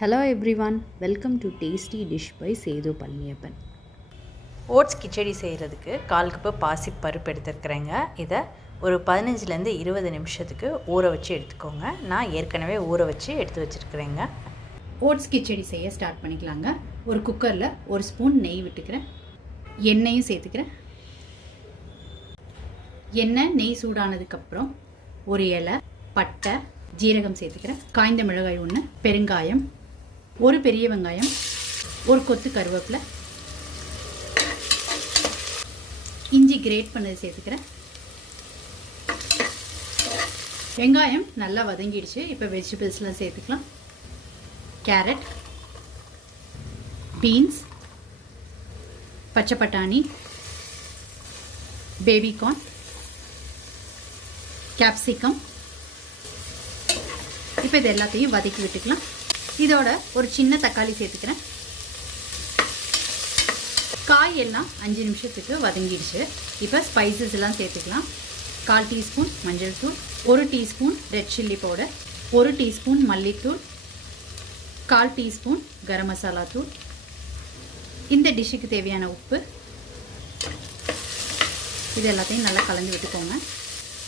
Hello everyone, welcome to Tasty Dish by Sethu Palniappan. Oats khichdi செய்கிறதுக்கு 1/4 cup பாசி பருப்பு எடுத்துருக்குறேங்க. இதை ஒரு 15லேருந்து 20 நிமிஷத்துக்கு ஊற வச்சு எடுத்துக்கோங்க. நான் ஏற்கனவே ஊற வச்சு எடுத்து வச்சுருக்குறேங்க. ஓட்ஸ் கிச்சடி செய்ய ஸ்டார்ட் பண்ணிக்கலாங்க. ஒரு குக்கரில் 1 ஸ்பூன் நெய் விட்டுக்கிறேன், எண்ணெயும் சேர்த்துக்கிறேன். நெய் சூடானதுக்கப்புறம் ஒரு இலை, பட்டை, ஜீரகம் சேர்த்துக்கிறேன். காய்ந்த மிளகாய் 1, பெருங்காயம், ஒரு பெரிய வெங்காயம், ஒரு கொத்து கருவேப்பிலை, இஞ்சி கிரேட் பண்ணது சேர்த்துக்கிறேன். வெங்காயம் நல்லா வதங்கிடுச்சு. இப்போ வெஜிடபிள்ஸ்லாம் சேர்த்துக்கலாம். கேரட், பீன்ஸ், பச்சை பட்டாணி, பேபிகார்ன், கேப்சிகம். இப்போ இது எல்லாத்தையும் வதக்கி விட்டுக்கலாம். இதோட ஒரு சின்ன தக்காளி சேர்த்துக்கிறேன். காய் எல்லாம் 5 நிமிஷத்துக்கு வதங்கிடுச்சு. இப்போ ஸ்பைசஸ் எல்லாம் சேர்த்துக்கலாம். 1/4 டீஸ்பூன் மஞ்சள் தூள், 1 teaspoon red chilli powder, 1 teaspoon மல்லித்தூள், 1/4 டீஸ்பூன் கரம் மசாலா தூள், இந்த டிஷ்ஷுக்கு தேவையான உப்பு. இது எல்லாத்தையும் நல்லா கலந்து விட்டுக்கோங்க.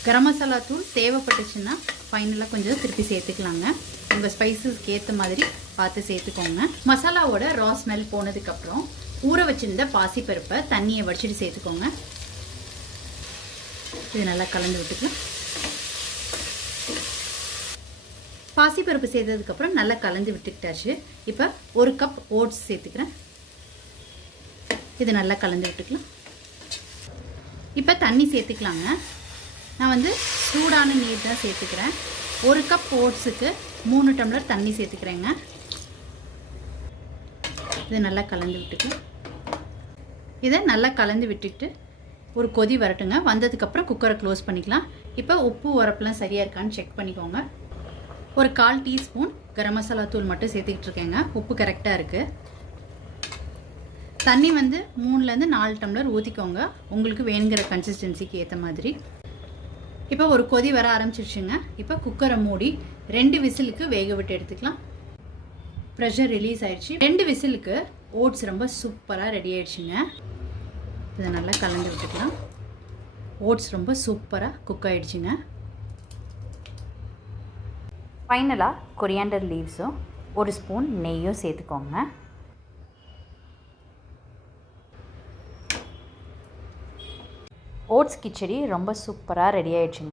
கரம் மசாலா தூள் தேவைப்பட்டுச்சுன்னா ஃபைனலாக கொஞ்சம் திருப்பி சேர்த்துக்கலாங்க. உங்கள் ஸ்பைசஸ்க்கு ஏற்ற மாதிரி பார்த்து சேர்த்துக்கோங்க. மசாலாவோட ரா ஸ்மெல் போனதுக்கப்புறம் ஊற வச்சுருந்த பாசிப்பருப்பை தண்ணியை வடிச்சிட்டு சேர்த்துக்கோங்க. இது நல்லா கலந்து விட்டுக்கலாம். பாசிப்பருப்பு சேர்த்ததுக்கப்புறம் நல்லா கலந்து விட்டுக்கிட்டாச்சு. இப்போ 1 கப் ஓட்ஸ் சேர்த்துக்கிறேன். இது நல்லா கலந்து விட்டுக்கலாம். இப்போ தண்ணி சேர்த்துக்கலாங்க. நான் வந்து சூடான நீர் தான் சேர்த்துக்கிறேன். 1 கப் ஓட்ஸுக்கு 3 டம்ளர் தண்ணி சேர்த்துக்கிறேங்க. இதை நல்லா கலந்து விட்டுக்கலாம். இதை நல்லா கலந்து விட்டுட்டு ஒரு கொதி வரட்டுங்க. வந்ததுக்கப்புறம் குக்கரை க்ளோஸ் பண்ணிக்கலாம். இப்போ உப்பு உரப்புலாம் சரியாக இருக்கான்னு செக் பண்ணிக்கோங்க. ஒரு 1/4 டீஸ்பூன் கரம் மசாலா தூள் மட்டும் சேர்த்துக்கிட்டு இருக்கேங்க. உப்பு கரெக்டாக இருக்குது. தண்ணி வந்து 3லேருந்து 4 டம்ளர் ஊற்றிக்கோங்க, உங்களுக்கு வேணுங்கிற கன்சிஸ்டன்சிக்கு ஏற்ற மாதிரி. இப்போ ஒரு கொதி வர ஆரம்பிச்சிருச்சுங்க. இப்போ குக்கரை மூடி 2 விசிலுக்கு வேக விட்டு எடுத்துக்கலாம். ப்ரெஷர் ரிலீஸ் ஆயிடுச்சு. 2 விசிலுக்கு ஓட்ஸ் ரொம்ப சூப்பராக ரெடி ஆயிடுச்சுங்க. இதை நல்லா கலந்து விட்டுக்கலாம். ஓட்ஸ் ரொம்ப சூப்பராக குக் ஆயிடுச்சுங்க. ஃபைனலாக கொரியாண்டர் லீவ்ஸும் 1 ஸ்பூன் நெய்யும் சேர்த்துக்கோங்க. ஓட்ஸ் கிச்சடி ரொம்ப சூப்பராக ரெடி ஆயிடுச்சுங்க.